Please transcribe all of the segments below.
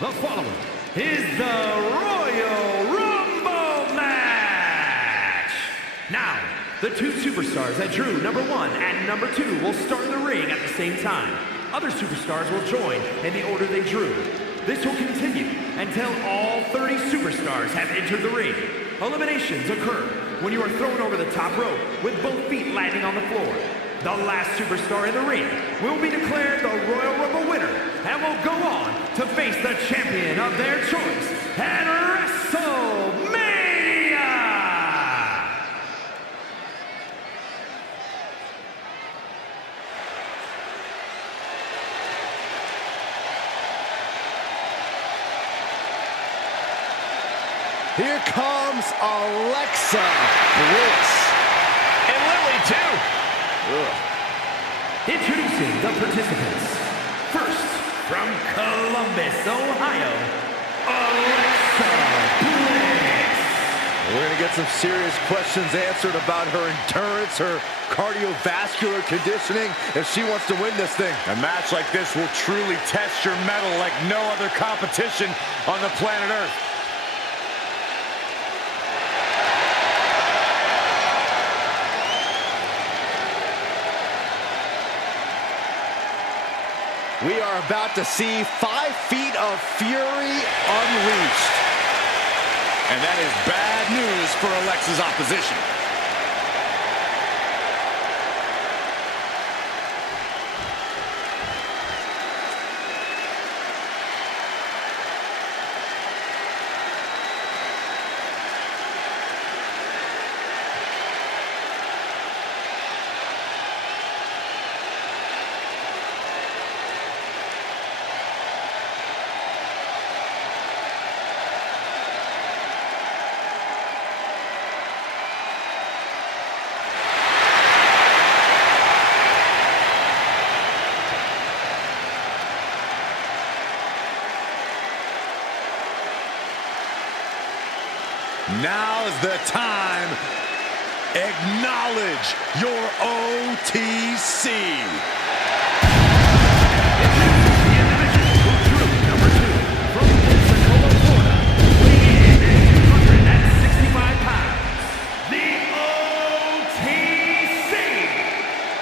The following is the Royal Rumble match. Now, the two superstars that drew number 1 and number 2 will start in the ring at the same time. Other superstars will join in the order they drew. This will continue until all 30 superstars have entered the ring. Eliminations occur when you are thrown over the top rope with both feet landing on the floor. The last superstar in the ring will be declared the Royal Rumble winner and will go on to face the champion of their choice at WrestleMania! Here comes Alexa Bliss. And Lily, too. Introducing the participants. First, from Columbus, Ohio, Alexa Bliss. We're going to get some serious questions answered about her endurance, her cardiovascular conditioning, if she wants to win this thing. A match like this will truly test your mettle like no other competition on the planet Earth. We are about to see 5 feet of fury unleashed. And that is bad news for Alexa's opposition. Now's the time. Acknowledge your OTC. Number 2, from Pensacola, Florida, weighing in at 265 pounds, the OTC,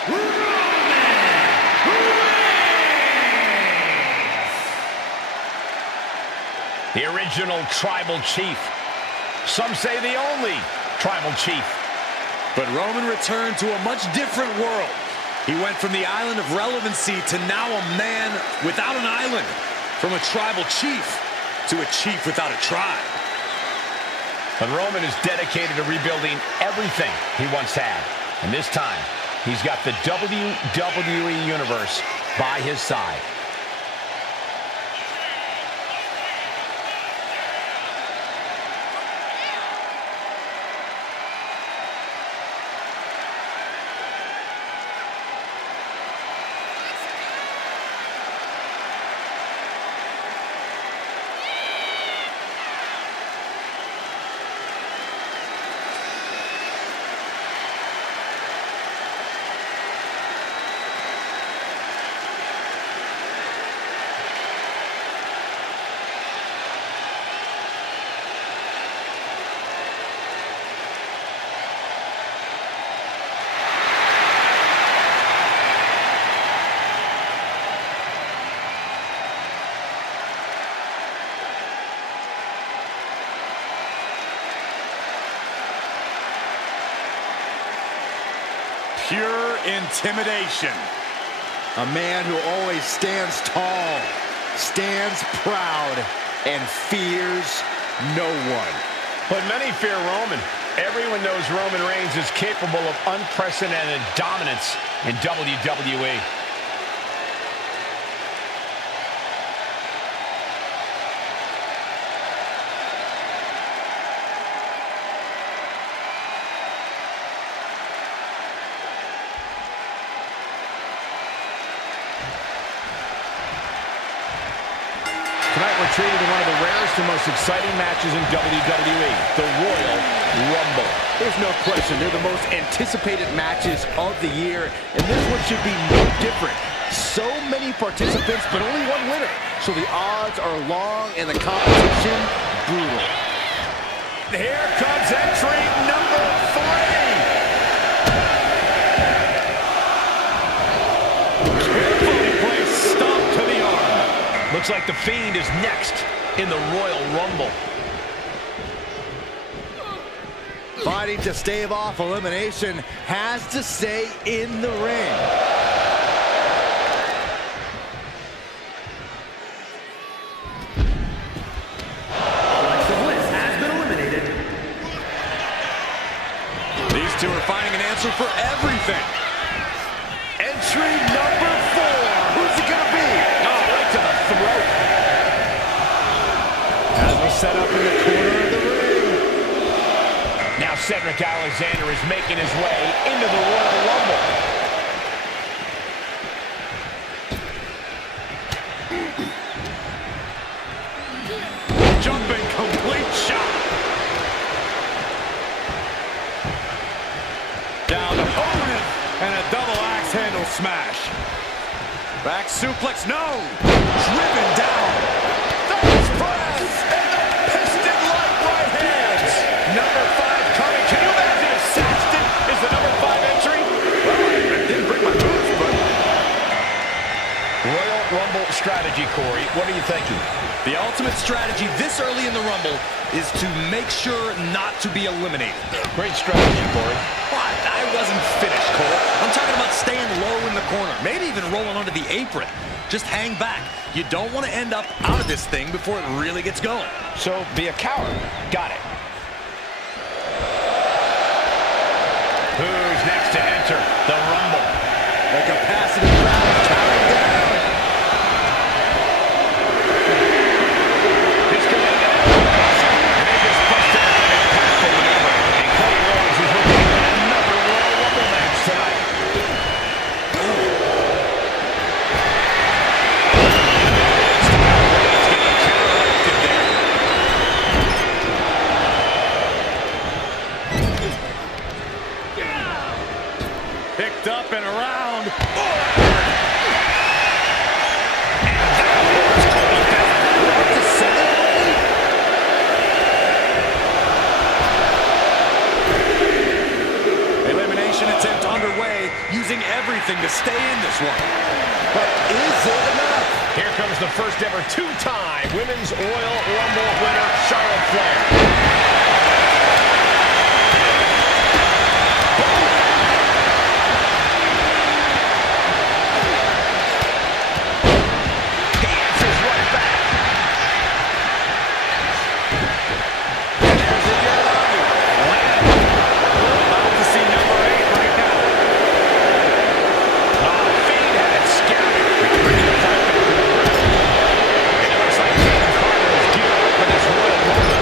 Roman Reigns. The original tribal chief. Some say the only tribal chief. But Roman returned to a much different world. He went from the island of relevancy to now a man without an island. From a tribal chief to a chief without a tribe. But Roman is dedicated to rebuilding everything he once had. And this time, he's got the WWE Universe by his side. Pure intimidation. A man who always stands tall, stands proud, and fears no one. But many fear Roman. Everyone knows Roman Reigns is capable of unprecedented dominance in WWE. Tonight we're treated to one of the rarest and most exciting matches in WWE, the Royal Rumble. There's no question, they're the most anticipated matches of the year, and this one should be no different. So many participants, but only one winner. So the odds are long and the competition brutal. Here comes entry number 3. Carefully placed stomp to the arm. Looks like the Fiend is next in the Royal Rumble. Fighting to stave off elimination, has to stay in the ring. These two are finding an answer for everything. Entry number 4. Who's it gonna be? Oh, right to the throat. As we set up in the corner of the ring. Now Cedric Alexander is making his way into the Royal Rumble. Jumping complete shot. Down opponent and a double axe handle smash. Back suplex, no. Driven down. Thunder's press and the piston-like right hands. Number 5 coming. Can you imagine if Saxton is the number 5 entry? Well, I didn't bring my boots, but Royal Rumble strategy, Corey. What are you thinking? the ultimate strategy this early in the Rumble is to make sure not to be eliminated. Great strategy, Corey. What? I wasn't finished, Cole. I'm talking about staying low in the corner, maybe even rolling onto the apron. Just hang back. You don't want to end up out of this thing before it really gets going. So be a coward. Got it. Who's next to enter the Rumble? The capacity crowd is counting down. This could make it awesome. And they just pushed out an impactful maneuver. And Cody Rhodes is looking at another Royal Rumble match tonight. Picked up and around. Elimination attempt underway, using everything to stay in this one. But is it enough? Here comes the first ever 2-time Women's Royal Rumble winner, Charlotte Flair. He answers right back. And there's the Yolanda. About to see number 8 right now. Fiend had it scouted. Bringing the fight back to the ground. And it looks like Kevin Carter is geared up for this Royal Rumble.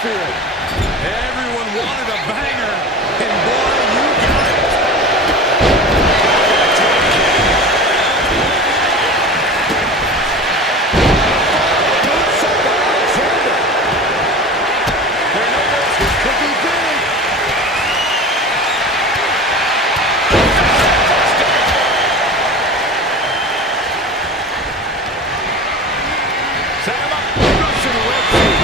atmosphere. Everyone wanted a banger, and boy, you got it. This could be big. Set him up. Russian leg sweep.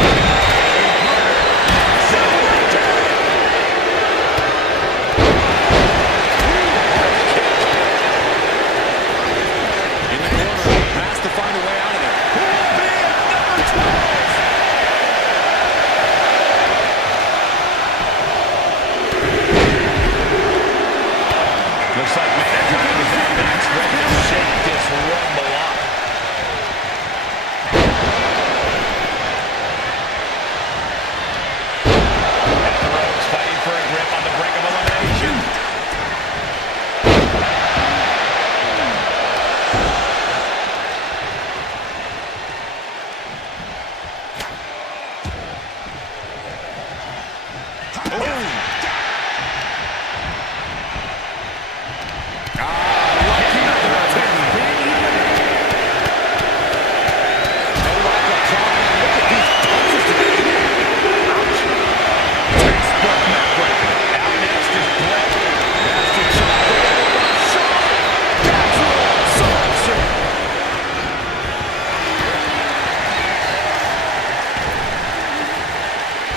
In the corner, has to find a way out of there. Who will be at number 12? Looks like management is in next, ready to shake this Rumble up. At the ropes, fighting for a grip on the brink of elimination.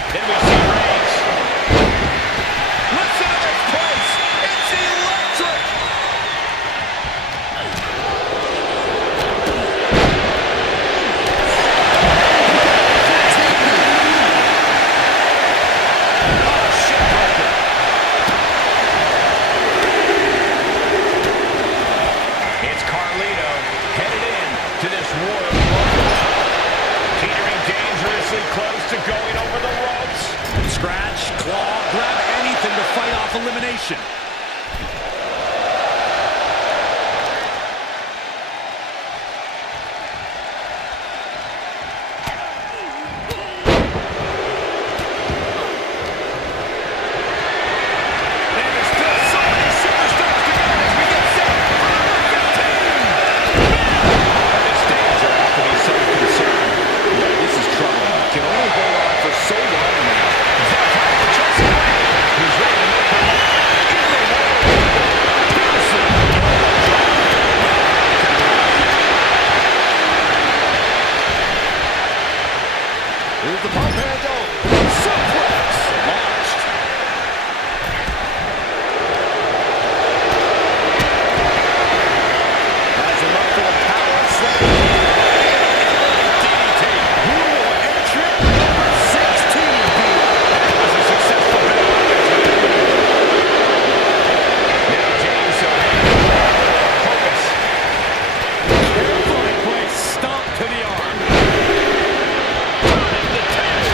Then we see Reigns. Listen to this place. It's electric. It's Carlito headed in to this Royal Rumble. Teetering dangerously close to going over the ropes. Scratch, claw, grab anything to fight off elimination. And there's still so many superstars to go as we get set for number 15. This danger has to be some concern. Yeah, this is trouble. Can only hold on for so long now. He's ready to make the move. Here's the pump handle. Suplex launched. Has him up for the power slam. DDT. Who will entrant number 16 be? That was a successful bit of offense. Now James focus. Carefully placed stomp to the arm. Turning the table.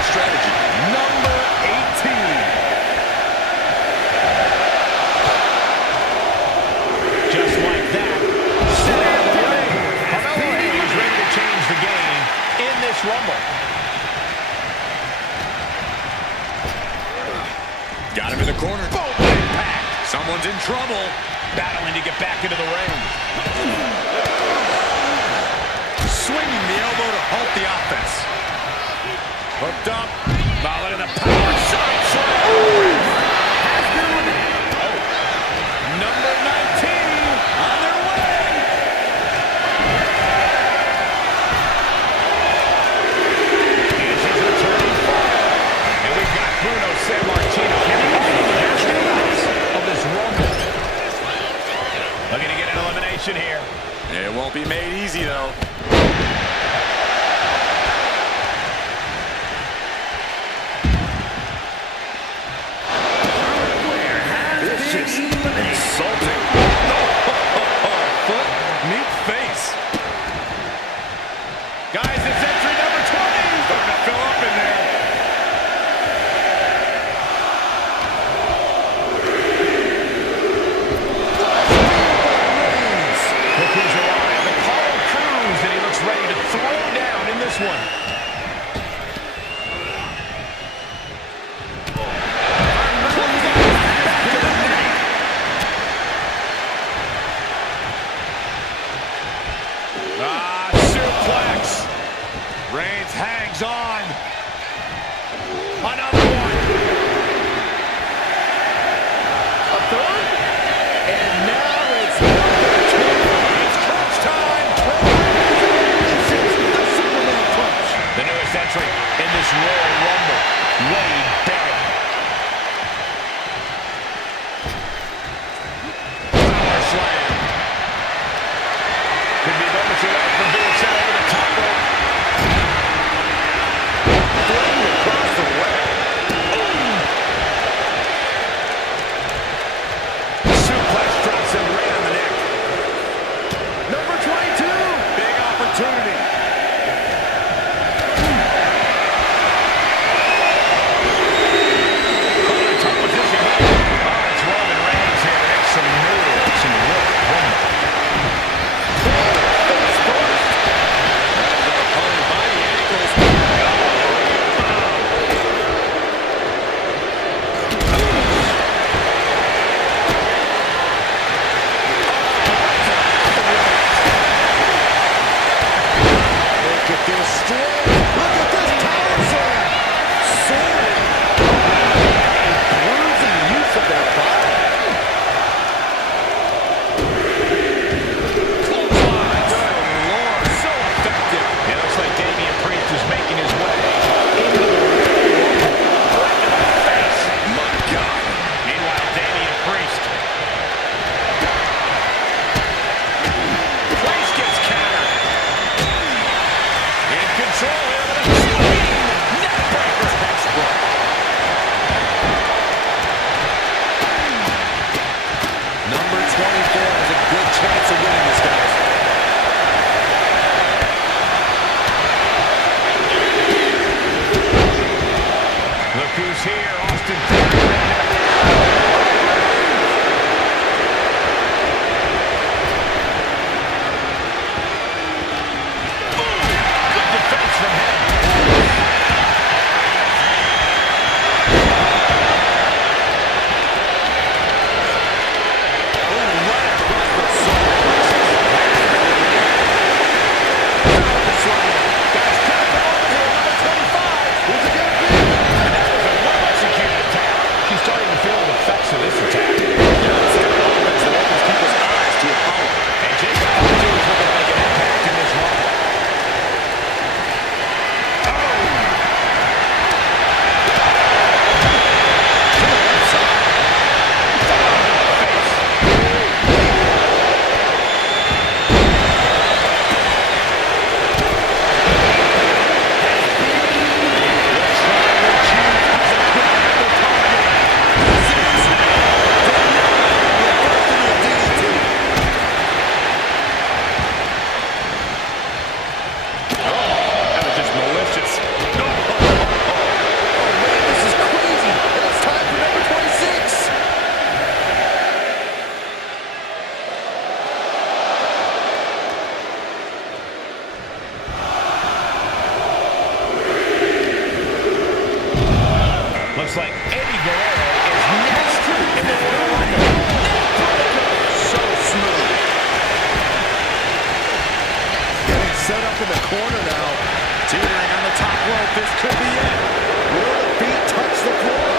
smart strategy. Number 18. Just like that. Set out of the ring. Carmelo Hayes ready to change the game in this Rumble. Got him in the corner. Boom, impact. Someone's in trouble. Battling to get back into the ring. Swinging the elbow to halt the offense. Hooked up. Followed in a power side slam. Has been eliminated. Number 19 on their way. And she's returning fire. And we've got Bruno Sammartino carrying the nights of this Rumble. Looking to get an elimination here. It won't be made easy, though. Insulting. Foot, meet face. Guys, it's entry number 20. Starting to fill up in there. Look who's arrived. Apollo Crews, and he looks ready to throw down in this one. Suplex. Reigns hangs on. Another one. A third? And now it's number 2. It's crunch time. The Superman punch. The newest entry in this Royal Rumble. Wade Barrett. Power slam. Could be moments away from being sent over the top rope. Thrown across the way. Suplex drops him right on the neck. Number 22. Big opportunity. Oh, a tough position here. Oh, it's Roman Reigns here to make some moves. Some real rumble. Who's here? Austin Theory. Good defense from him. Guys, come over here. Number 25. Who's it going to be? And that was a well-executed attack. Looks like Eddie Guerrero is next in the Royal Rumble. So smooth. Getting set up in the corner now. Teetering on the top rope. This could be it. Will the feet touch the floor?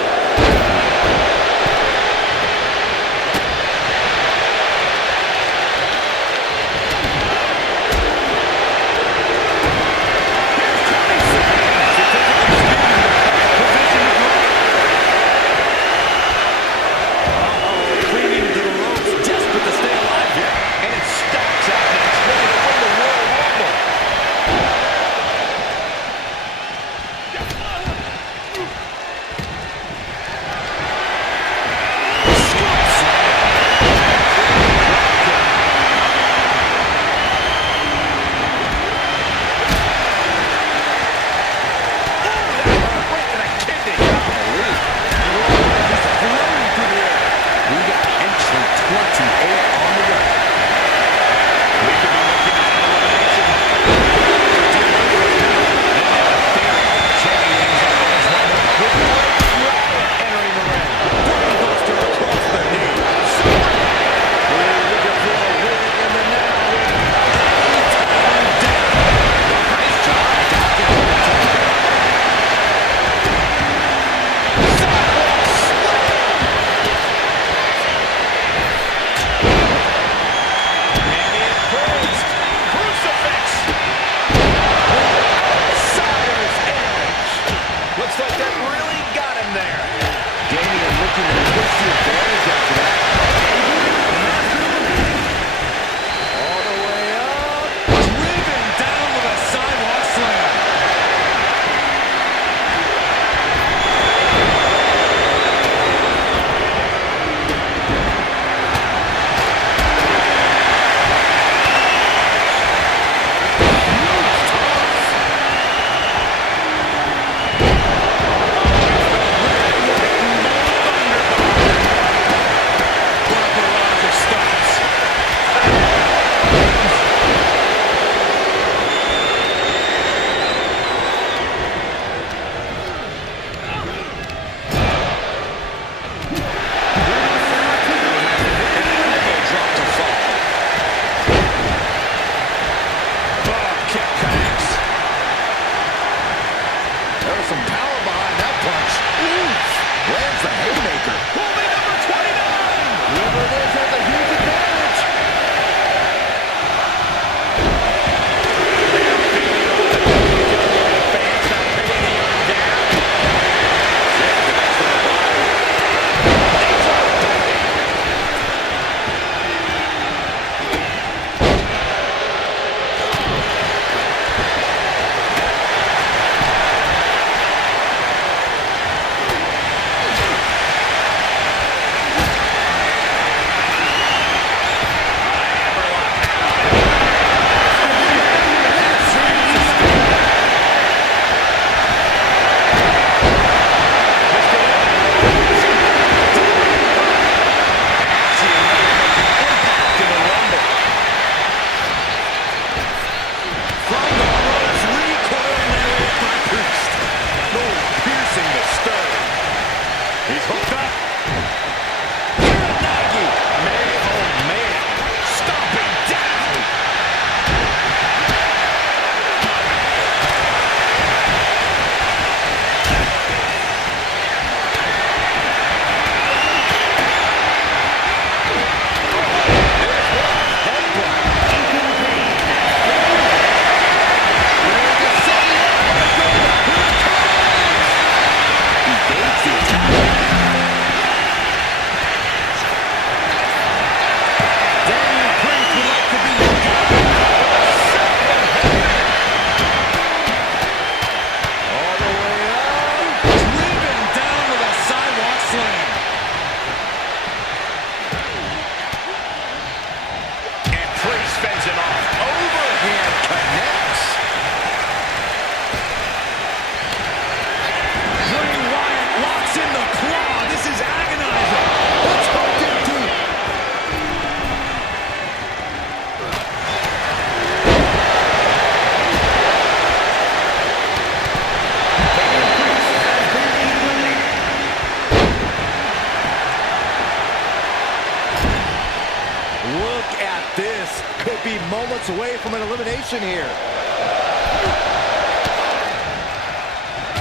minutes away from an elimination here.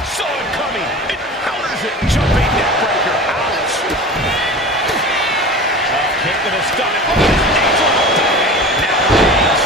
Saw it coming. It counters it. Jumping neck breaker. Ouch. Kick to the stomach. Oh, his knee dropped. Now Reigns.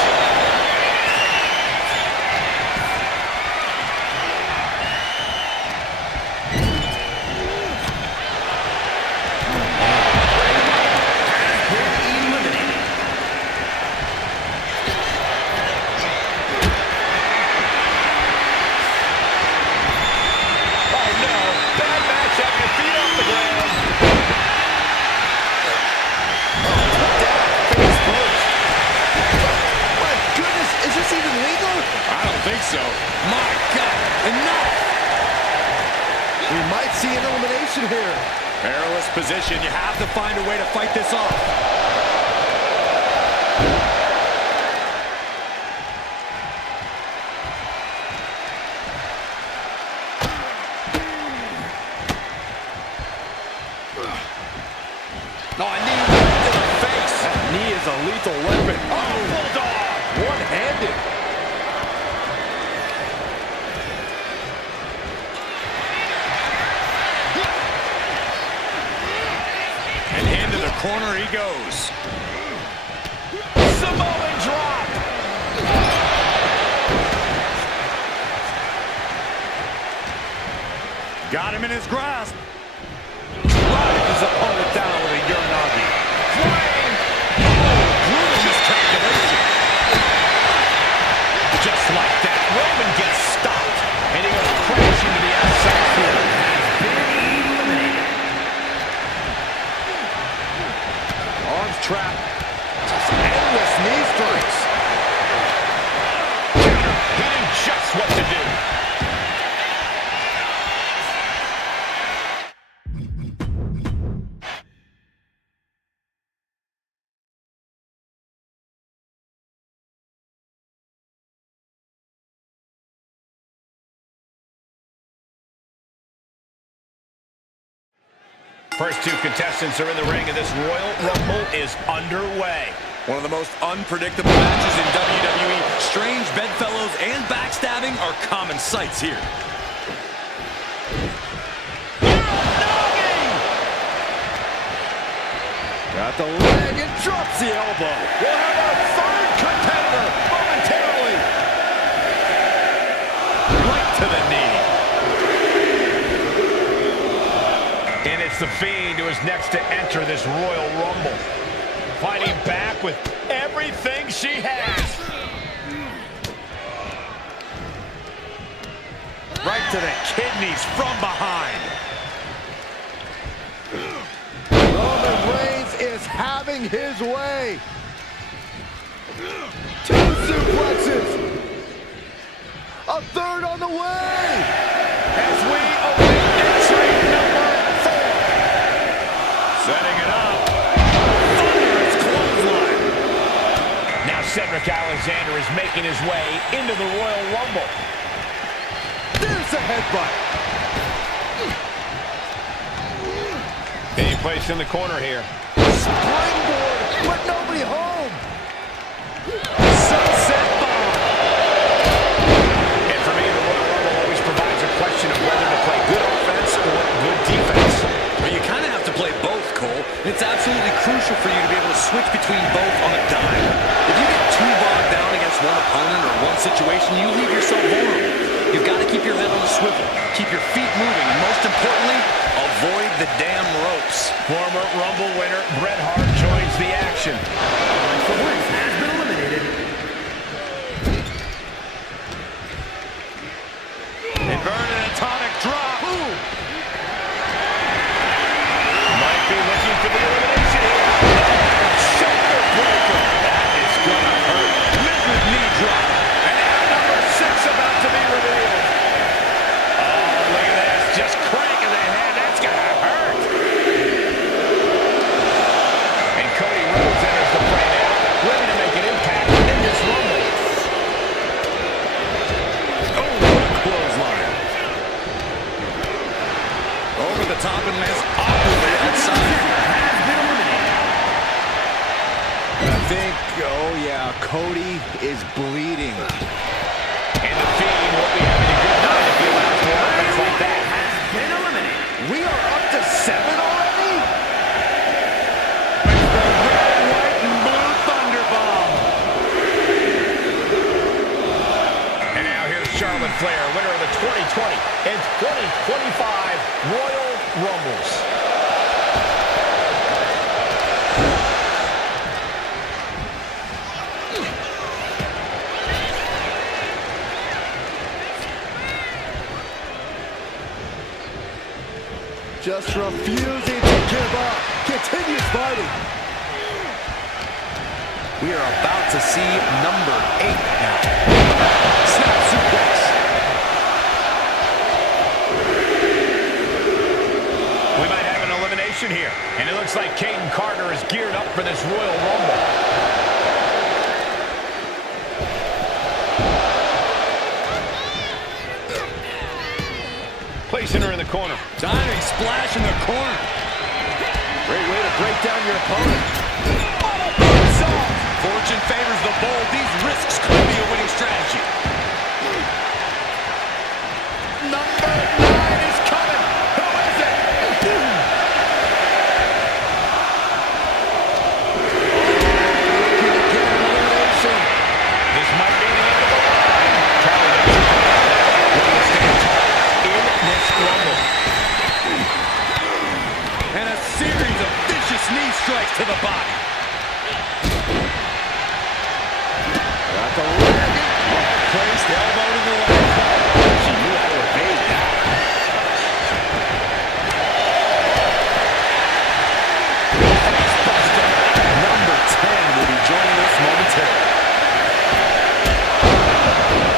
So, my God, enough! We might see an elimination here. Perilous position. You have to find a way to fight this off. No, a knee to the face. That knee is a lethal weapon. Oh, bulldog! One-handed. Corner he goes. Samoan drop. Got him in his grasp. Drives his opponent down with a Uranagi. Flying. Brutal miscalculation. Just like that, Roman gets stopped, and he goes crashing to the outside field. Arms trapped. Just endless knee strikes. Counter. He knew just what to do. First two contestants are in the ring, and this Royal Rumble is underway. One of the most unpredictable matches in WWE. Strange bedfellows and backstabbing are common sights here. Got the leg and drops the elbow. We'll have our third competitor momentarily. Right to the knee. And it's the Fiend who is next to enter this Royal Rumble. Fighting back with everything she has. Right to the kidneys from behind. Roman Reigns is having his way. Two suplexes. A third on the way. As we await entry number 4. Setting it up. Thunderous clothesline. Now Cedric Alexander is making his way into the Royal Rumble. There's a headbutt. Being placed in the corner here. Springboard, but nobody home. Sunset bomb. And for me, the Royal Rumble always provides a question of whether to play good offense or good defense. Well, you kind of have to play both, Cole. It's absolutely crucial for you to be able to switch between both on a dime. If you get too bogged down against one opponent or one situation, you leave yourself vulnerable. You've got to keep your head on a swivel, keep your feet moving, and most importantly, avoid the damn ropes. Former Rumble winner Bret Hart joins the action. The Wins has been eliminated. Inverted atomic drop. Ooh. Might be looking for the elimination here. Shoulder breaker. That is gonna hurt. Lizard knee drop. And now number 6 about to be revealed. Oh, look at this. Just cranking the head. That's gonna hurt. Cody is bleeding. And the Fiend will be having a good night if he allows more offense like that. Has been eliminated. We are up to 7 already? With the red, white, and blue Thunderbomb. And now here's Charlotte Flair, winner of the 2020 and 2025 Royal Rumbles. Just refusing to give up. Continues fighting. We are about to see number 8 now. Snap suplex. We might have an elimination here. And it looks like Caden Carter is geared up for this Royal Rumble. Placing her in the corner. Diving splash in the corner. Great way to break down your opponent. Fortune favors the bold. These risks could be a winning strategy. Number 9 is coming. Who is it? This might be the end of the line. Charlotte will stand tall in this Rumble. And a series of vicious knee strikes to the body. Got the leg. Placed elbow to the leg. She knew how to evade that. Number 10 will be joining us momentarily.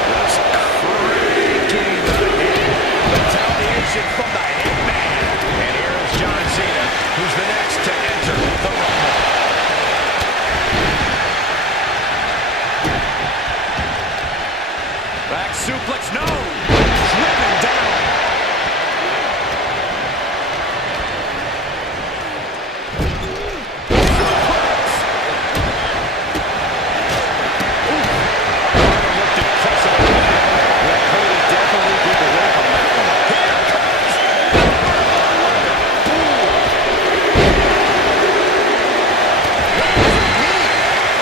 Just cranking the head. Retaliation from the hitman. And here is John Cena, who's the next to enter the Rumble. Back suplex, no! Driven down. Looked impressive over there. Yeah, Cody definitely did the work on that one. Here comes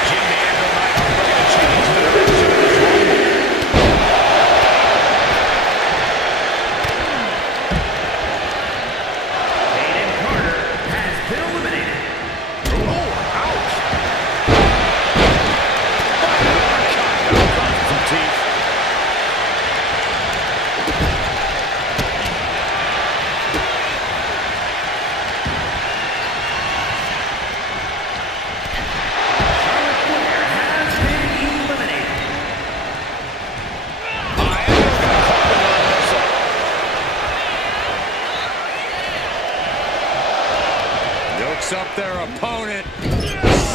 Jim Neal might already change the direction of this Rumble. Caden Carter has been eliminated. Some teeth. Charlotte Flair has been eliminated. Yokes up their opponent.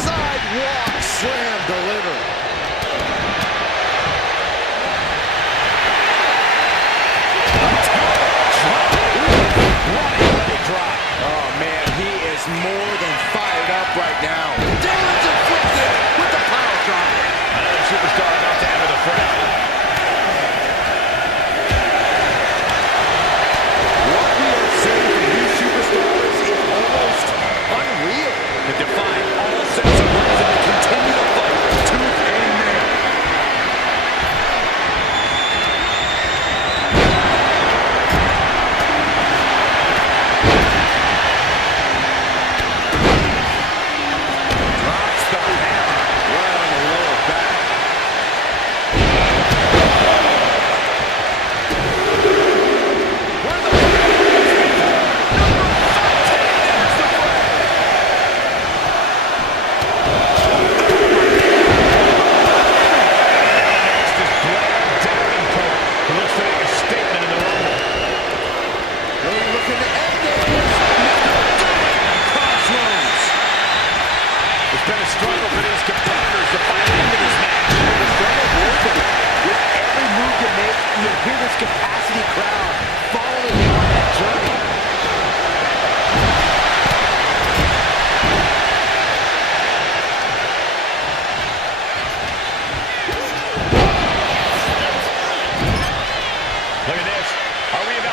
Sidewalk slam delivered. Oh, man, he is more than fired up right now. Damage inflicted with the power drop. Another superstar about to enter the fray. What we are seeing from these superstars is almost unreal. If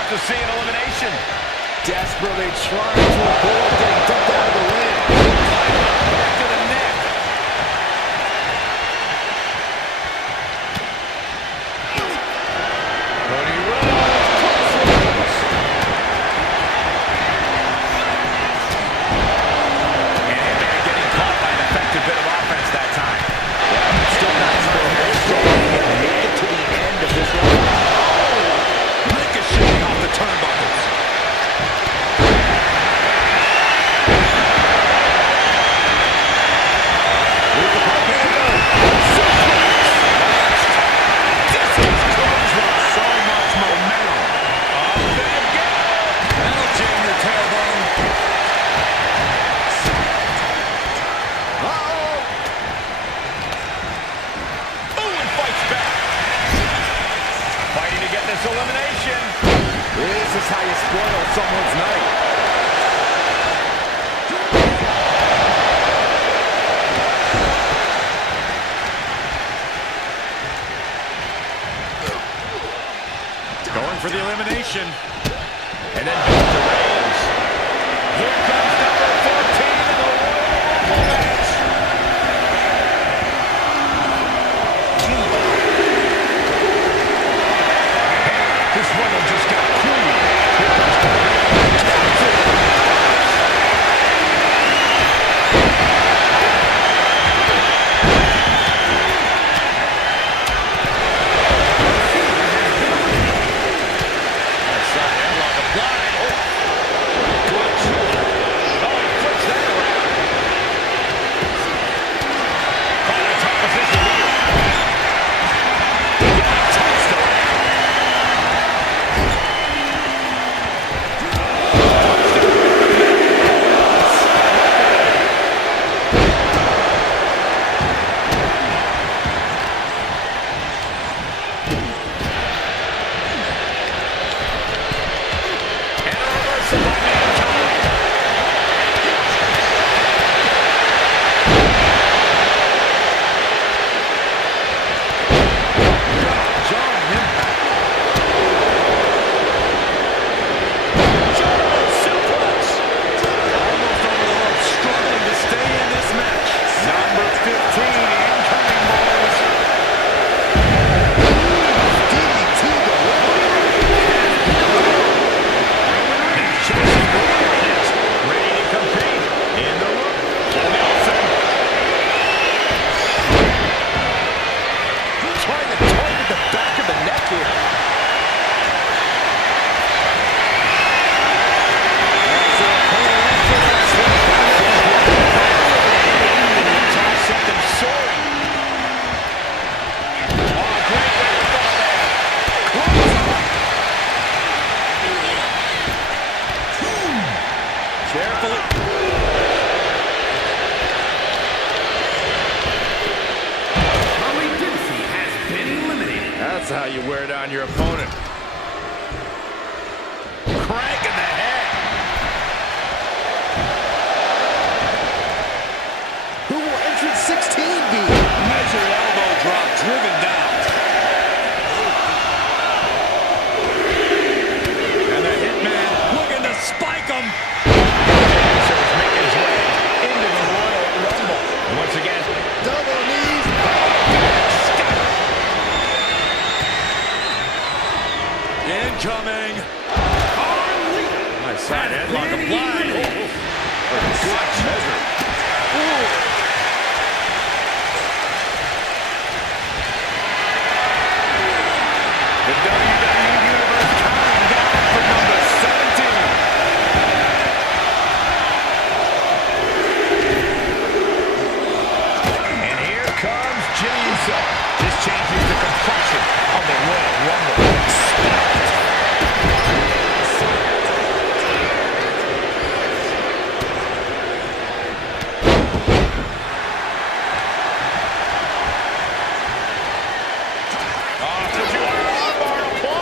to see an elimination. Desperately trying to avoid getting dumped out of the ring. Back to the neck. Cody Rhodes, crossroads. And Hitman getting caught by an effective bit of offense that time. Yeah, still not very strong and make it to the end of this run. Ricocheting off the turnbuckles. So much momentum. Up and go. That'll jam your tailbone. Ooh, and fights back. Fighting to get this elimination. This is how you spoil someone's night. Going for the elimination. And then back to Reigns. Here comes number 14 in the Royal Rumble match. Hey, this Rumble just got cool. Here comes Cody Rhodes. That's how you wear down your opponent. Crank in the head. Who will entrance 16 be? Measured elbow drop driven down. And the Hitman looking to spike him. So he's making his way into the Royal Rumble. And once again, Double knees. Incoming. Nice side headlock applied. Good measure. the WWE Universe counting down for number 17. And here comes Jimmy Uso. This changes the complexion of the Royal Rumble. Oh, put you on an armbar to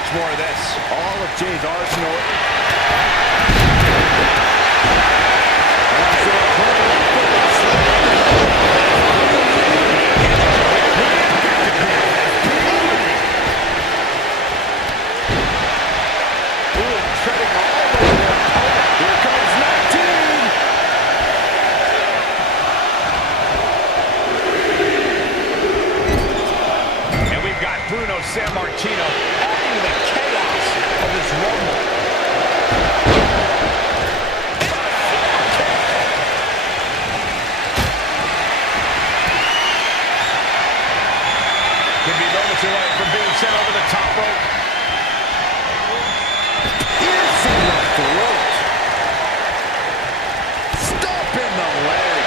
much more of this. All of Jay's arsenal. San Martino adding to the chaos of this Rumble. Could be moments away from being sent over the top rope. Piercing the throat. Stomping the leg.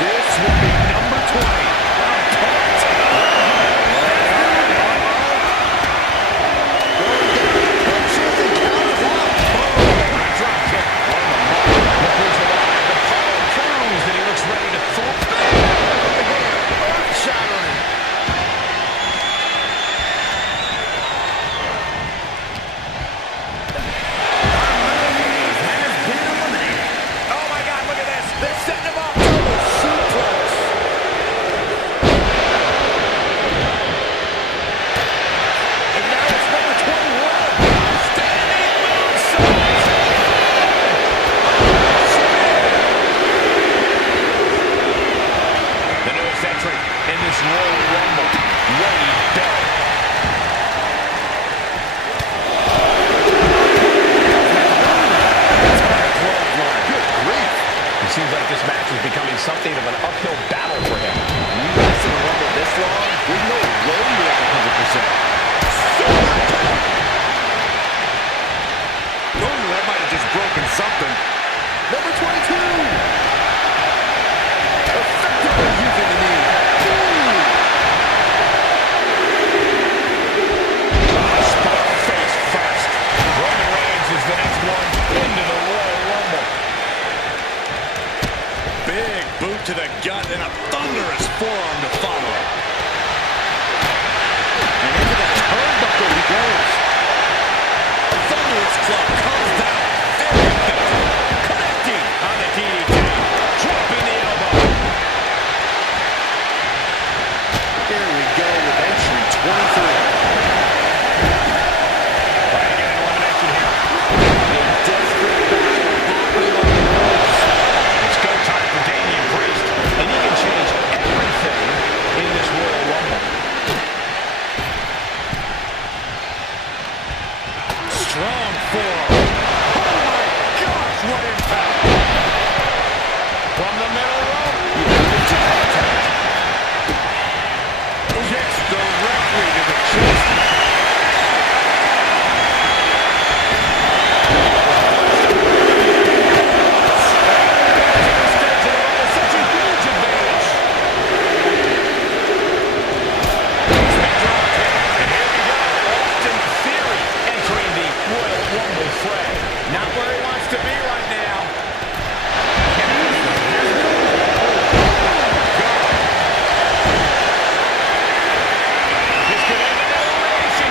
This will be number 20. Seems like this match is becoming something of an uphill battle for him. When you guys in the Rumble this long, there's no way you're at 100%. Oh, that might have just broken something. Number 22. Effectively using the knee. Spot face first. Roman Reigns is the next one into the Royal Rumble. Big boot to the gut and a thunderous forearm to follow. And into the turnbuckle he goes. A thunderous club comes down. Very effective. Connecting on the DDT. Dropping the elbow. Here we go with entry 23. Trying to get an elimination here. A desperate battle happening on the ropes. It's go time for Damian Priest, and he can change everything in this Royal Rumble. Strong forearm. Oh my gosh, what impact! From the middle rope. Kicks directly to the chest. Such a huge advantage. And here we go. Austin Theory entering the Royal Rumble fray. Not where he wants to be right now. This could end an elimination.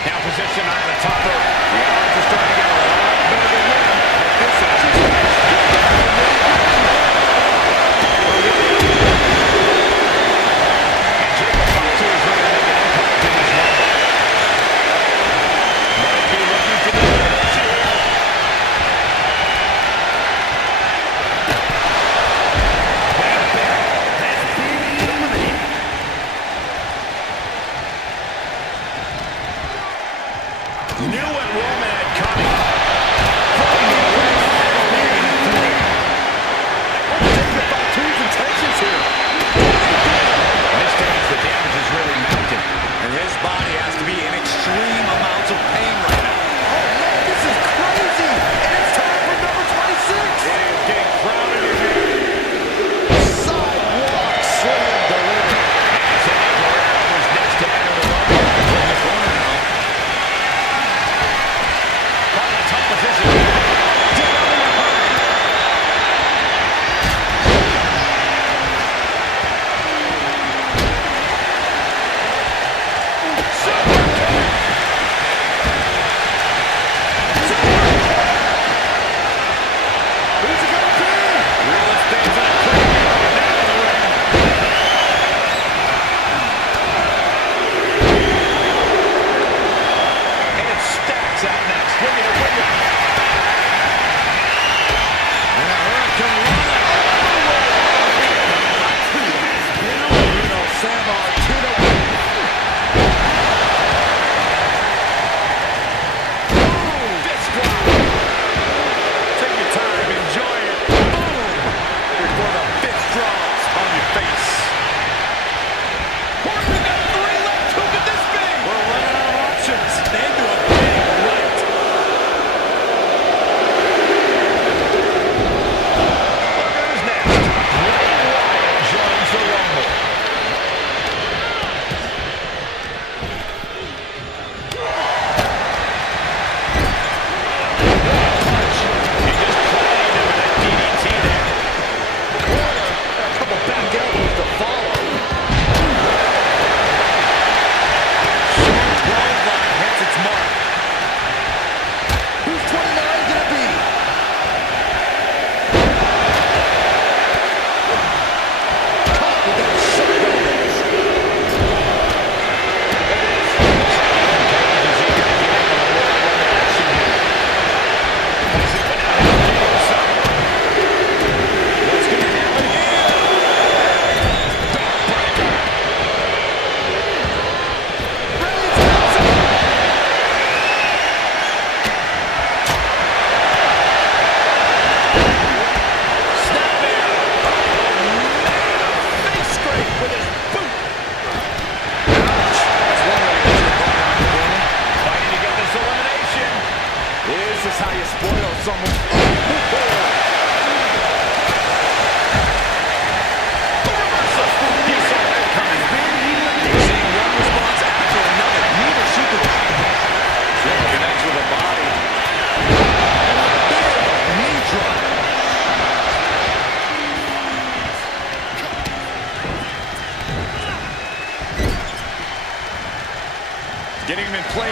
Now position on the top rope. The odds are starting to get a lot better than him. This is and Jacob Fatu is ready to make an impact in this Rumble. Might be looking for the elimination here. Knew what Roman had coming. Jacob Fatu's intentions here. At this stage, the damage is really mounting. And his body has to be in extreme amounts of pain right now. Oh man, this is crazy! And it's time for number 26! It is getting crowded in here. Sidewalk slam delivery. And Sammy Guerrero was next to enter the Rumble. In the corner now.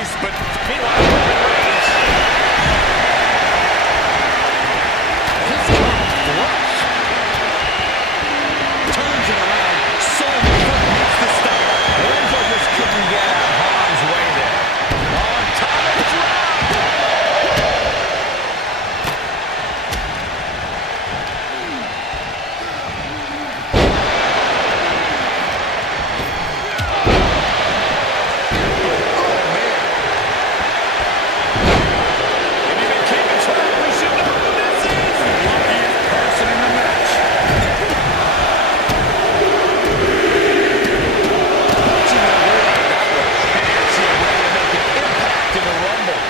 knees, but Meanwhile, Roman Reigns. turns it around. So much foot hits the stop. Lorenzo just couldn't get out of harm's way there. On top of the drop. If you've been keeping track, we should know who this is. Luckiest person in the match. Nancy ready to make an impact in the Rumble.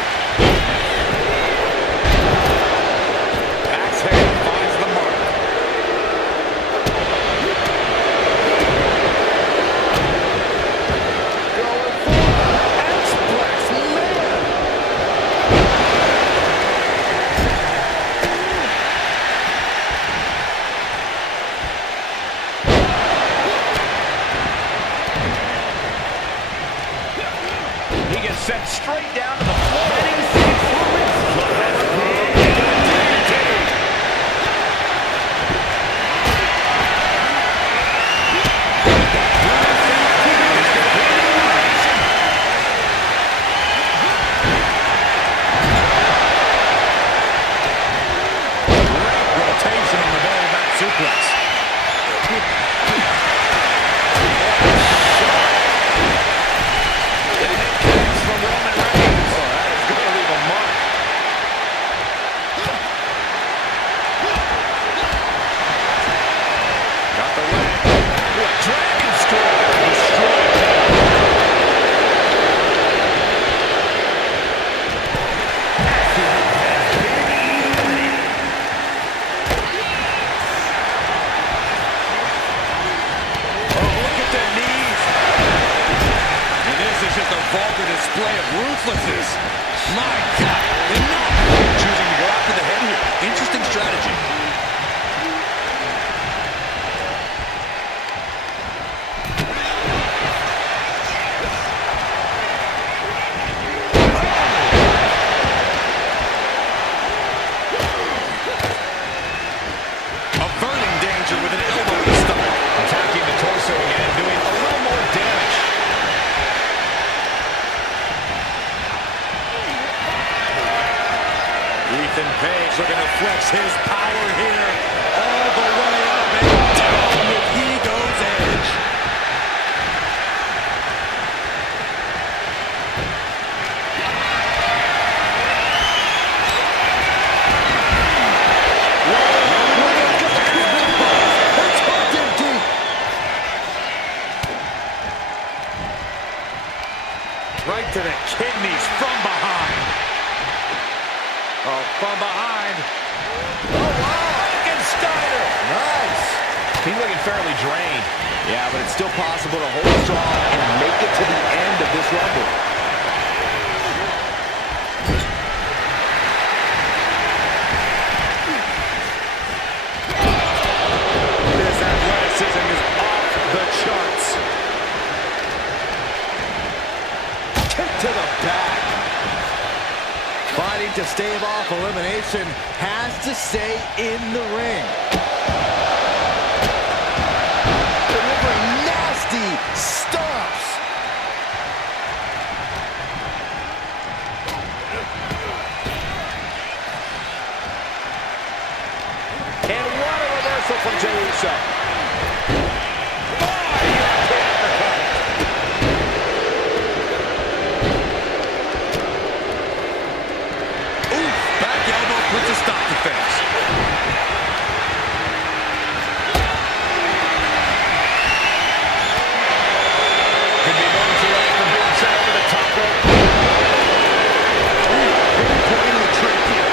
Axe hand finds the mark. Going for the X-Plex, man. He gets sent straight down to the floor. Rotation on the belly back suplex. And it connects from Roman Reigns. Oh, that is going to leave a mark. Got the leg. Dragon Scroll destroyed. Oh, look at the knees. And this is just a vulgar display of ruthlessness. My God. Enough. Choosing to go after the head here. Interesting strategy. Averting danger with an elbow to the stomach. Attacking the torso again, doing a little more damage. Ethan Page looking to flex his power here. All the way up and down with Ego's edge. It's hooked in deep. Right to the kidneys from behind. Oh, from behind. Frankensteiner. Nice. He's looking fairly drained. Yeah, but it's still possible to hold strong and make it to the end of this Rumble. This athleticism is off the charts. Kick to the back. Fighting to stave off elimination, has to stay in the ring. Delivering nasty stomps. And what a reversal from Jey Uso. Back elbow puts a stop to things. Could be moments away from being sent over the top rope. Pointing the trachea.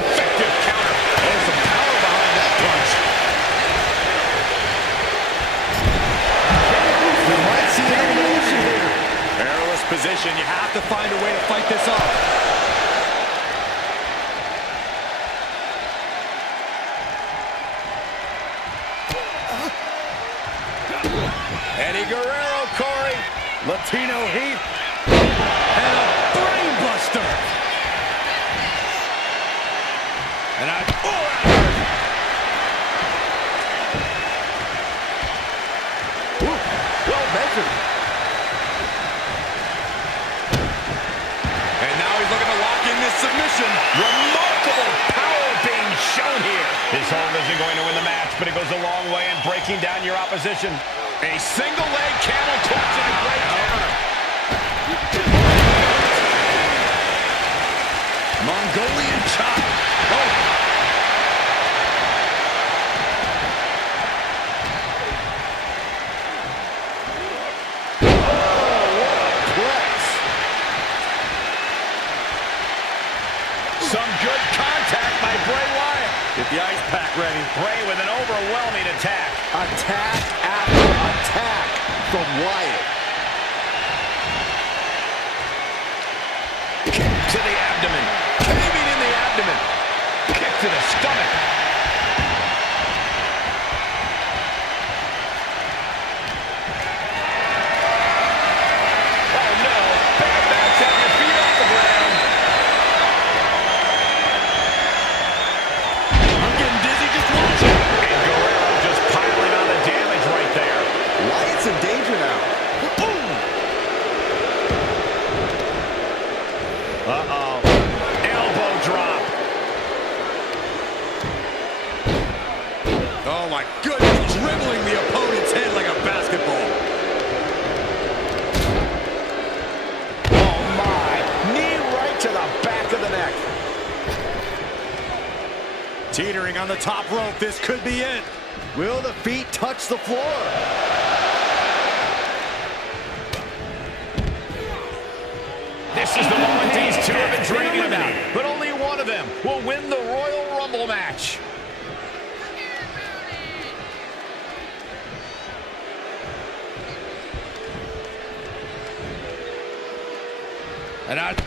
Effective counter. There's some power behind that punch. We might see an elimination here. Perilous position. You have to find a way to fight this off. Eddie Guerrero, Corey. Latino heat. And a brain buster. And that hurt. Woo, well measured. And now he's looking to lock in this submission. Remarkable power being shown here. This hold isn't going to win the match, but it goes a long way in breaking down your opposition. A single leg camel clutch and a great counter. Mongolian chop. Oh. Some good contact by Bray Wyatt. Get the ice pack ready. Bray with an overwhelming attack. Attack after attack from Wyatt. Kick to the abdomen. Caving in the abdomen. Kick to the stomach. Oh no. Bad match. Have your feet off the ground. I'm getting dizzy just watching. And Guerrero just piling on the damage right there. Wyatt's in danger now. Uh-oh. Elbow drop. Oh my goodness, dribbling the opponent's head like a basketball. Oh my. Knee right to the back of the neck. Teetering on the top rope. This could be it. Will the feet touch the floor? This is the moment these two have been dreaming about. But only one of them will win the Royal Rumble match. And I... Bray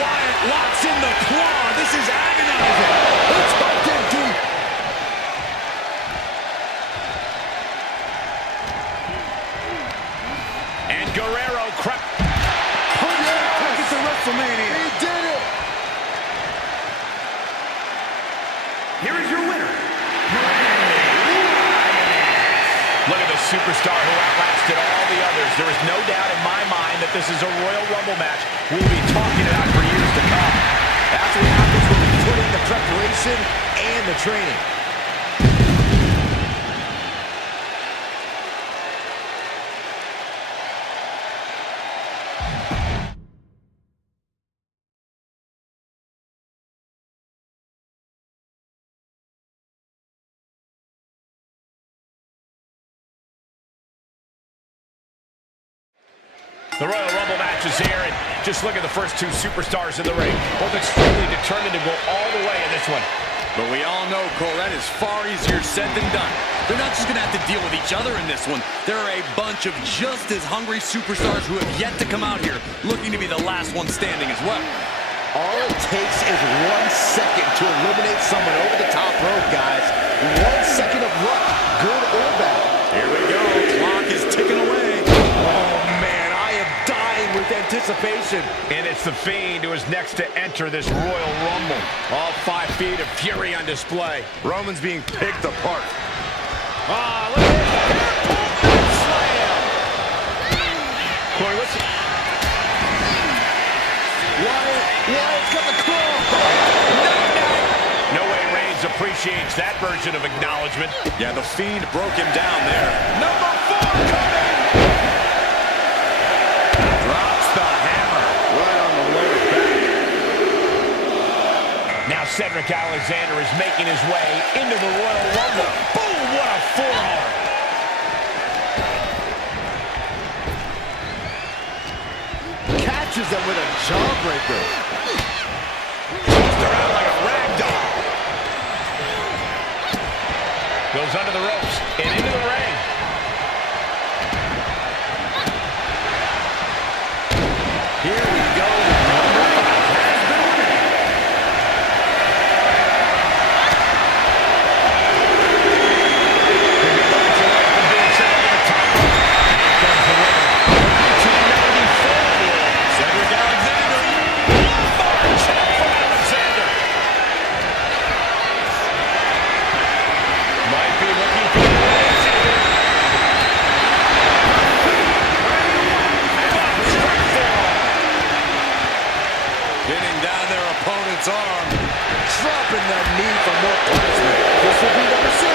Wyatt locks in the claw. This is agonizing. It's hooked in deep. And Guerrero crept. Oh, yeah. Took it to WrestleMania. He did it. Here is your winner. Look at the superstar who outlasted all the others. There is no doubt in my mind that this is a Royal Rumble match. We'll be talking about for years to come. That's what happens when you put in the preparation and the training. The Royal Rumble match is here, and just look at the first two superstars in the ring. Both extremely determined to go all the way in this one. But we all know, Cole, that is far easier said than done. They're not just going to have to deal with each other in this one. There are a bunch of just as hungry superstars who have yet to come out here looking to be the last one standing as well. All it takes is 1 second to eliminate someone over the top rope, guys. 1 second of luck, good or bad. Here we go. Clock is ticking away. Oh, man, I am dying with anticipation. And it's The Fiend who is next to enter this Royal Rumble. All 5 feet of fury on display. Roman's being picked apart. Ah, look at this. Slam. Corey, what's... Wyatt's got the claw. No way Reigns appreciates that version of acknowledgement. Yeah, the Fiend broke him down there. Number 4 coming. Drops the hammer. Right on the lower back. Now Cedric Alexander is making his way into the Royal Rumble. Boom, what a forearm. Catches them with a jawbreaker. Tossed around like a rag doll. Goes under the ropes and into the ring. Here we go. opponent's arm. Dropping that knee for more punishment. This will be number 6.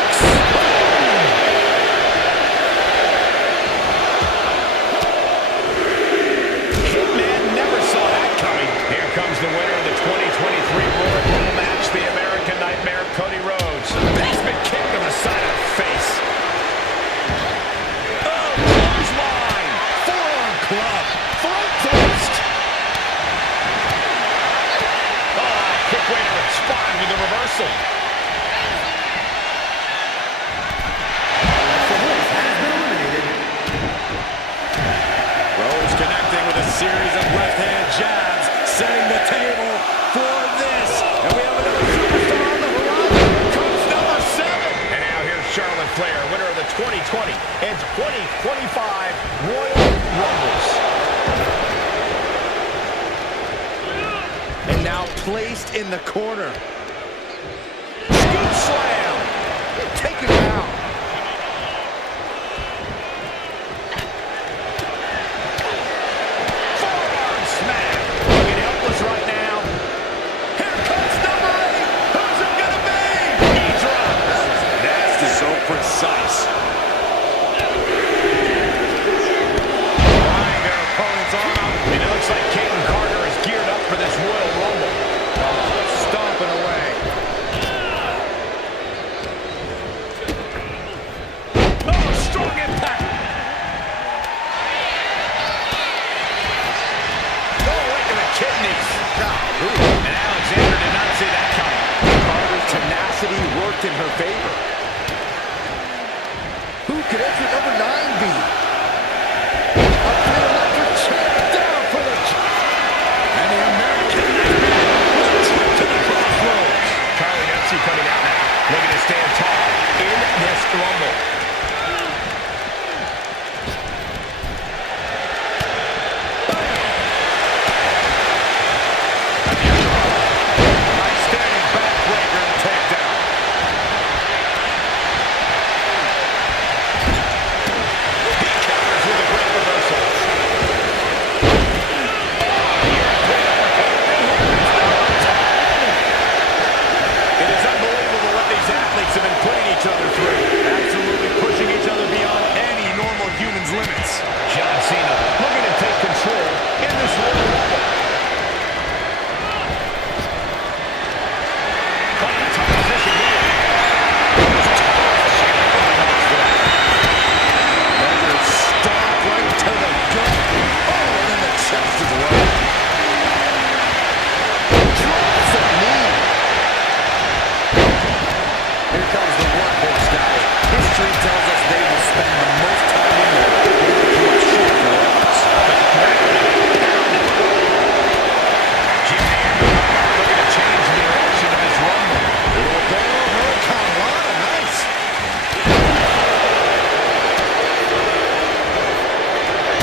Hitman never saw that coming. Here comes the winner of the 2023 Royal Rumble match, the American Nightmare, Cody Rhodes. Basement kick to the side of the face. Oh, clothesline. Forearm club. Throat thrust. Oh, quick way to respond with a reversal. Rhodes connecting with a series of left-hand jabs, setting the table for this. And we have another superstar on the horizon. Comes number 7. And now here's Charlotte Flair, winner of the 2020 and 2025 Royal Rumbles. And now placed in the corner. Scoop slam. Take it down. Forearm smack. Looking helpless right now. Here comes number 8. Who's it gonna be? He drops. Nasty. So precise. Trying their opponent's arm. And it looks like Caden Carter is geared up for this Royal Rumble. Stomping away. Oh, strong impact. Oh, right to the kidneys. And Alexander did not see that coming. Carter's tenacity worked in her favor. Who could exit number 9 be? Up to the electric chair, down for the... And the American Nightmare trip to the crossroads. Charlie Dempsey coming out now, looking to stand tall in this Rumble. Nice standing backbreaker and takedown. He counters with a great reversal. It is unbelievable what these athletes have been putting each other through. Absolutely pushing each other beyond any normal human's limits. John Cena looking to take control in this Royal Rumble. Playing a tough position here. Another stomp right to the gut. Oh, and then the chest as well. Drops a knee. Here comes the workhorse guy. History tells us they will spend the most time in there. Short for efforts. Jim Anderson looking to change the direction of this Rumble. Little barrel hurricane rana, nice.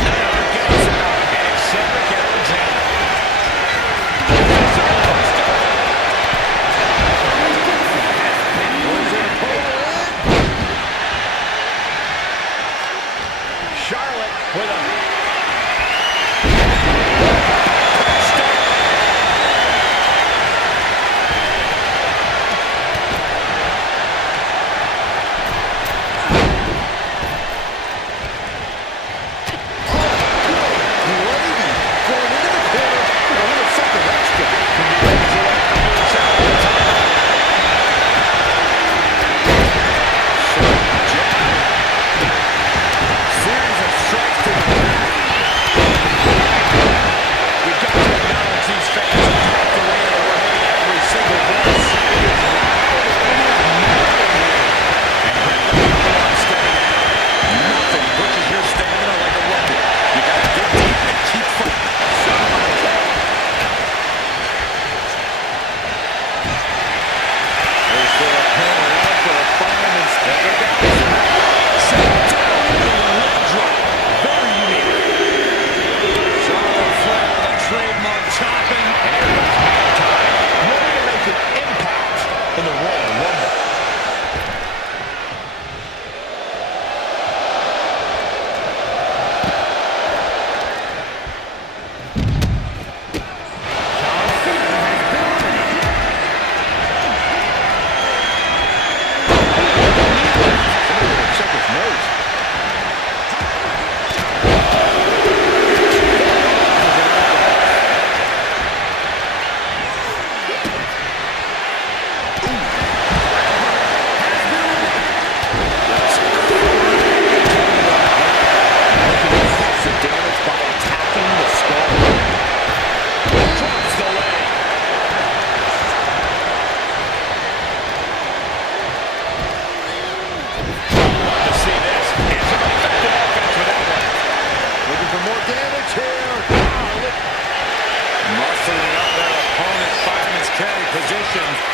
Now gets out. And it's Cedric Alexander. Charlotte with a Series of strikes to the back. We've got to acknowledge these fans have packed the arena. We're hitting every single voice. It is loud. It is mad in here. And Brett the People on stepping out. Nothing pushes your stamina like a rumble. You gotta dig deep and keep fighting. There's for a pin and out for a fireman's step. Set down into the leg drop. Very unique. Charlotte Flair, the trademark chopping. And here comes Mankind, ready to make an impact in the Royal Rumble.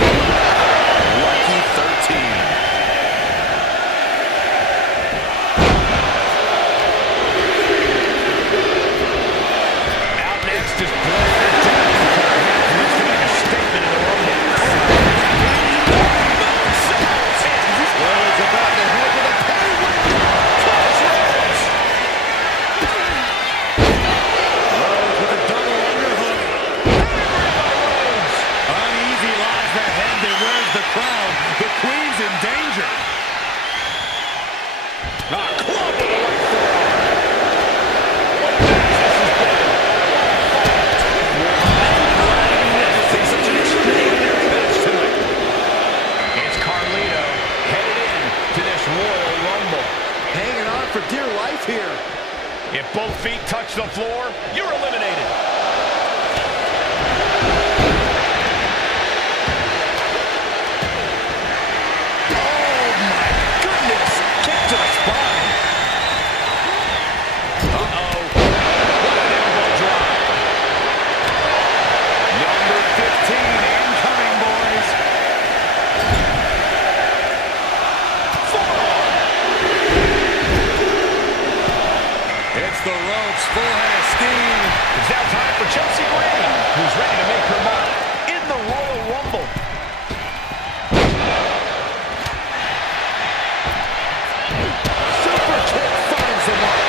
Lucky 13. Out next is Blair down. Looks to make a statement in the Rumble. Well, it's about to head to the pay window. Crossroads. Rhodes with a double underhook. Rhodes. Uneasy lies the head that wears the crown. The Queen's in danger. A club with the right forearm. Such an extraordinary match tonight. It's Carlito headed in to this Royal Rumble. Hanging on for dear life here. If both feet touch the floor, you're eliminated. Oh my goodness! Kick to the spine. Uh-oh. What an elbow drop. Number 15 incoming, boys. Forearm. It's the Ropes, full head of steam. It's now time for Chelsea Green, who's ready to make her mark in the Royal Rumble. Super kick finds the mark.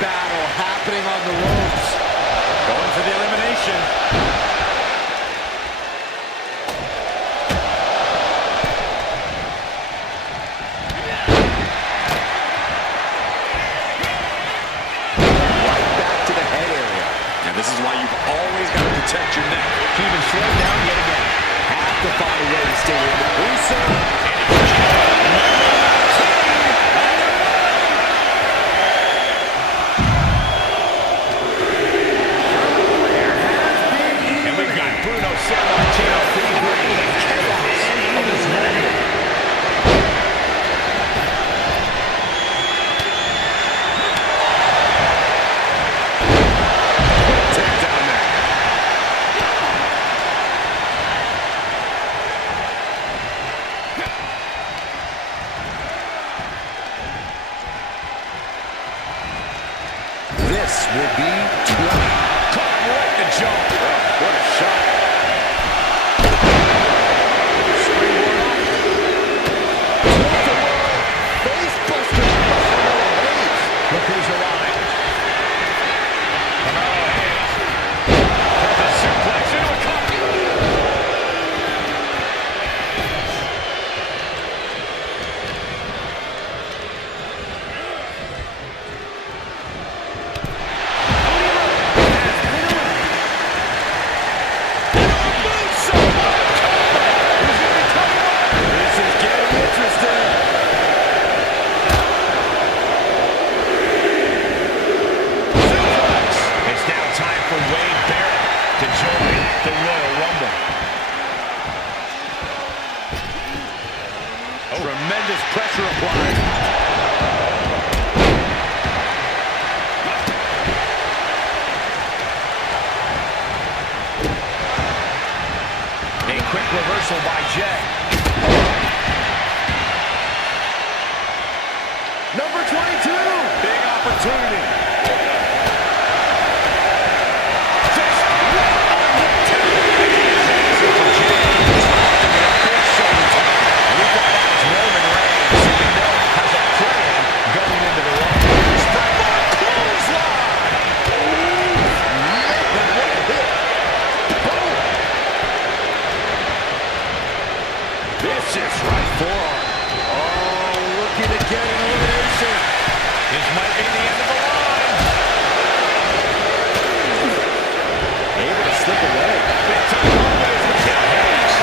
battle happening on the ropes. Going for the elimination. Right back to the head area. And this is why you've always got to protect your neck. Even slowed down yet again. Have to find a way to stay in it. Russo. And we've got Bruno Sammartino bringing the chaos of this match. Takedown there. This will be 20. Caught him right in the jaw. What a shot. Look who's arrived. Carmelo Hayes. With a suplex into a cup. This is getting interesting. It's now time for Wade Barrett to join the Royal Rumble. Tremendous pressure applied. A quick reversal by Jay. Number 22. Big opportunity. Fist right on the table. For Jay. Trying to get a big shoulder tap. And we got that as Roman Reigns, who we know has a plan going into the Rumble. Springboard clothesline. Man, what a hit. Boom. Vicious right forearm. Oh, looking to get an elimination. This might be the end of the line. Able to slip away. Big time combos with King Hayes.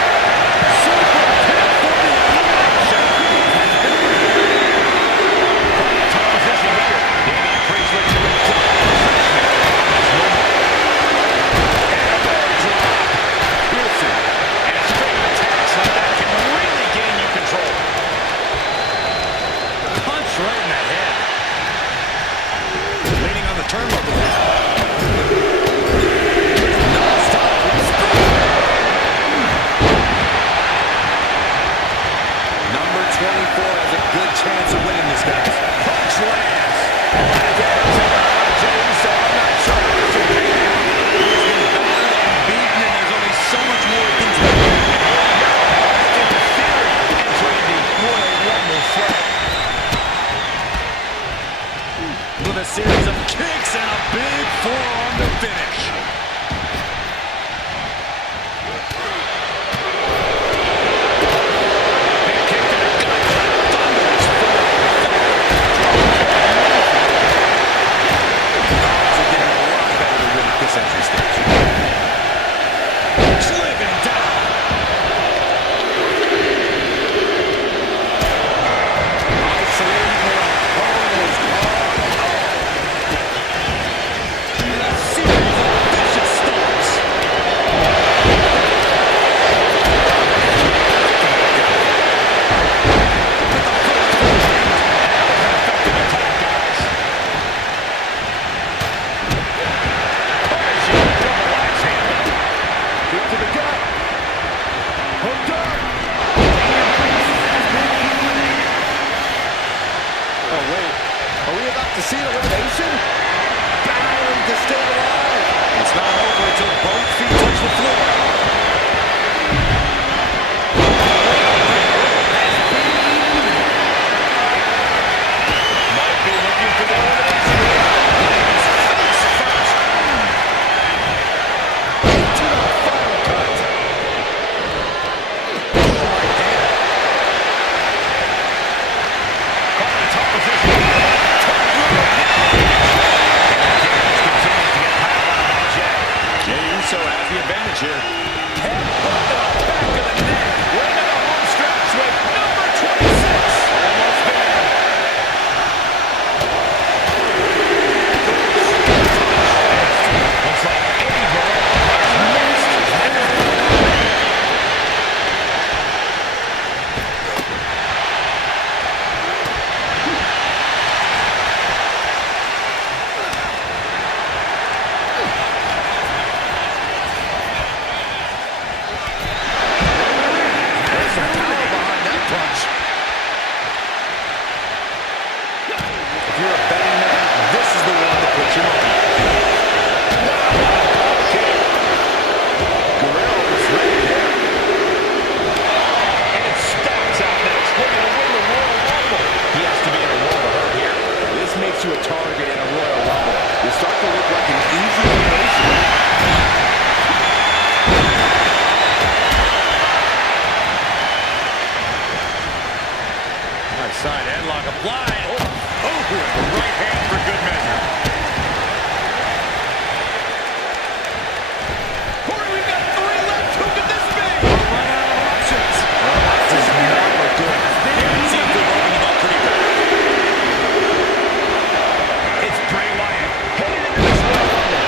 Super kick for the elimination. Top position here. Damian Priest looking to win the elbow drop. Piercing. And straight attacks like that can really gain you control. Punch right in the head. Leaning on the turnbuckle. Non-stop. Number 24 has a good chance of winning this, guys. Punch lands. Jey Uso, I'm not sure how this will pay out. He's been battered and beaten, and there's only so much more he can take. Entering the Royal Rumble fray. With a series of kicks and a big start to look like an easy elimination. Right side headlock applied. Oh, right hand for good measure. Corey, we've got 3 left. Who could this be? We're running out of options. This does not look good. It seems to have opened him up pretty bad. It's Bray Wyatt headed into this Royal Rumble.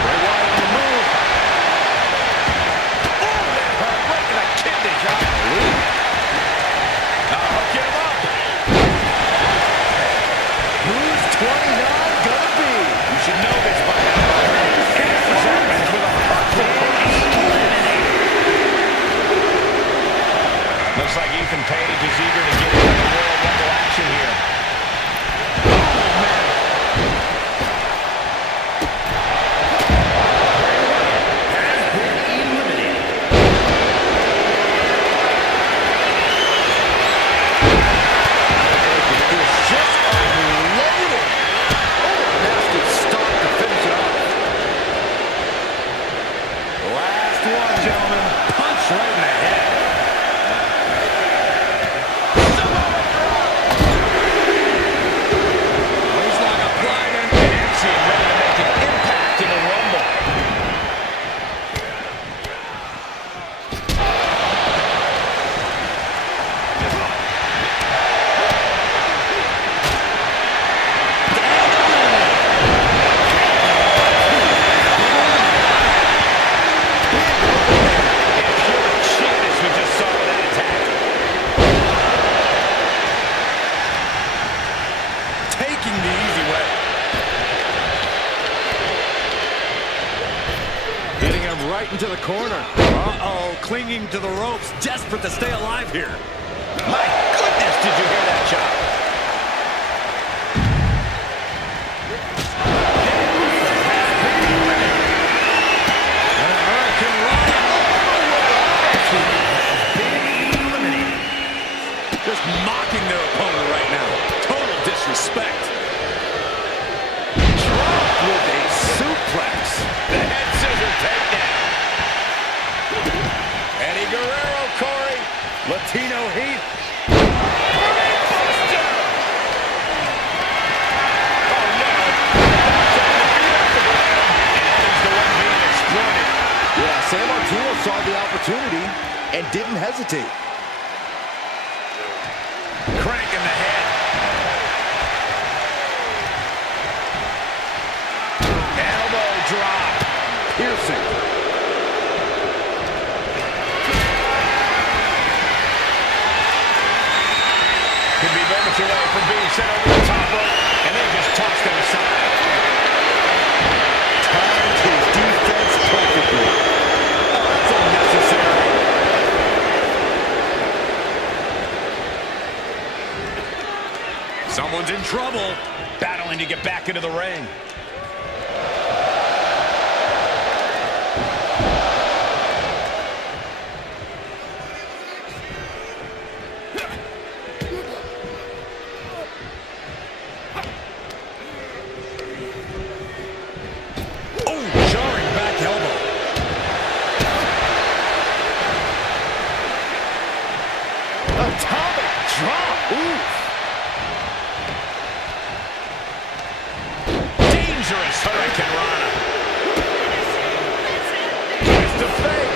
Bray Wyatt on the move. Oh, that hurt right to the kidney, John. Get him up. Who's 29 gonna be? You should know this by now. Answers Evans with a hurtful push. Looks like Ethan Page is eager to get into the Royal Rumble action here. Oh, man. Has been eliminated. It's just unloaded. Oh, nasty start to finish it off. Last one, gentlemen. Punch right in the head. Waistlock applied and Axiom ready to make an impact in the Rumble. And pure cheapness we just saw with that attack. Taking the easy way. Hitting him right into the corner. Uh-oh, clinging to the ropes, desperate to stay alive here. My goodness, did you hear that chop? Just mocking their opponent right now. Total disrespect. Dropped with a suplex. The head scissor takedown. Eddie Guerrero, Corey. Latino Heat. Brainbuster! Oh, no. And Evans the one being exploited. Yeah, San Martino saw the opportunity and didn't hesitate. Crank in the head. Elbow drop. Piercing. Could be moments away from being sent over the top rope, and they just tossed him aside. Timed his defense perfectly. Oh, that's unnecessary. Someone's in trouble. Battling to get back into the ring. Oh, jarring back elbow. Atomic drop. Ooh. Dangerous Hurricane Rana. Twist of fate.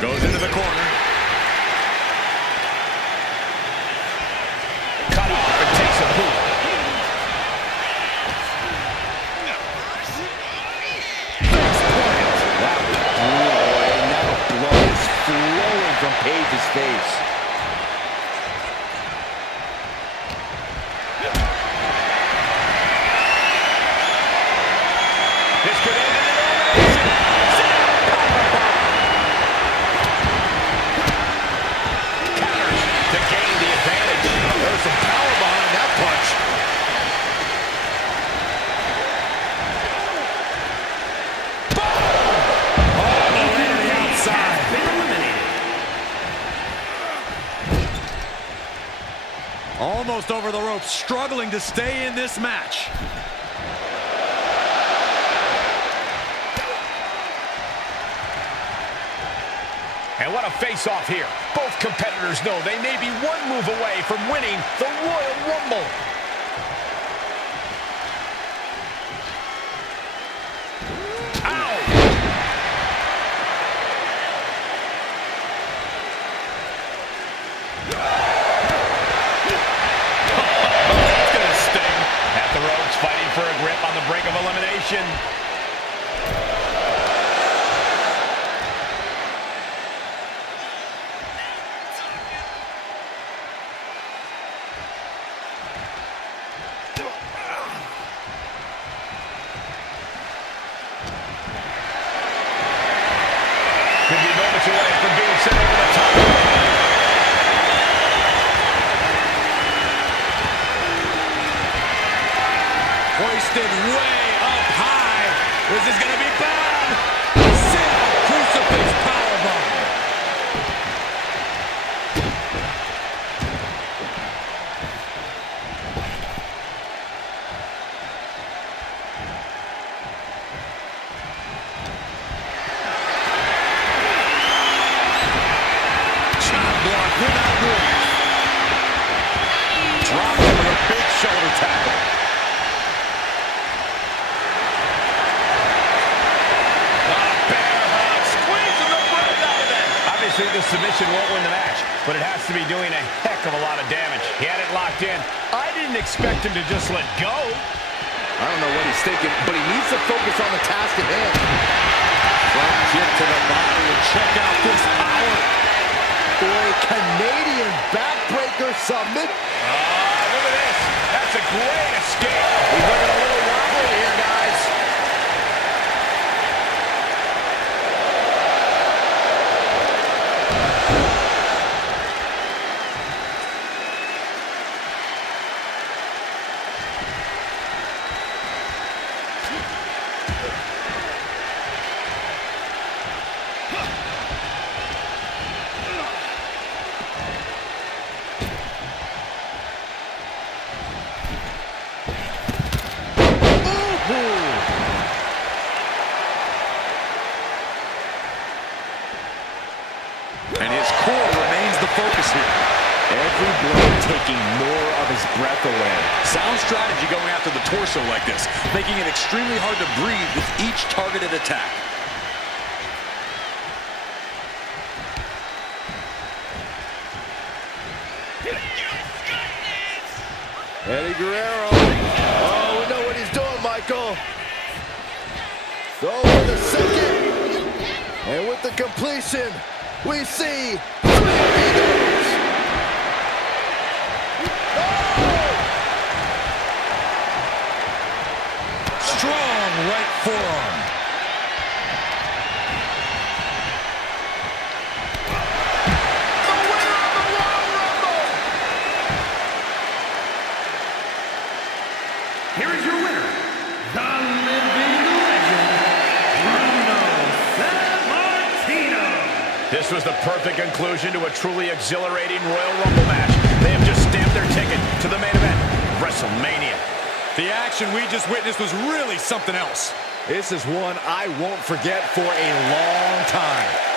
Goes into the corner. Cut off and takes a boot. That was brutal, and now blood is flowing from Page's face. This could end in an elimination. Sit down, powerbomb. Counters to gain the advantage. There's some power behind that punch. almost over the ropes, struggling to stay in this match. And what a face-off here. Both competitors know they may be one move away from winning the Royal Rumble. Ow! That's gonna sting. At the ropes, fighting for a grip on the brink of elimination. Could be moments away from being sent over the top. Hoisted way up high. This is going to be bad. Sit out, crucifix powerbomb. Chop block without warning. Dropped him with a big shoulder tackle. Obviously, the submission won't win the match, but it has to be doing a heck of a lot of damage. He had it locked in. I didn't expect him to just let go. I don't know what he's thinking, but he needs to focus on the task at hand. Front kick to the body, and check out this power. For a Canadian backbreaker submit. Look at this. That's a great escape. He's looking a little wobbly here, guys. And his core remains the focus here. Every blow taking more of his breath away. Sound strategy going after the torso like this, making it extremely hard to breathe with each targeted attack. Eddie Guerrero. Oh, we know what he's doing, Michael. Throw with the second. And with the completion, we see three amigos. Strong right forearm. The winner of the Royal Rumble. Here is your winner, the living legend, Bruno Sammartino. This was the perfect conclusion to a truly exhilarating Royal Rumble match. They have just stamped their ticket to the main event, WrestleMania. The action we just witnessed was really something else. This is one I won't forget for a long time.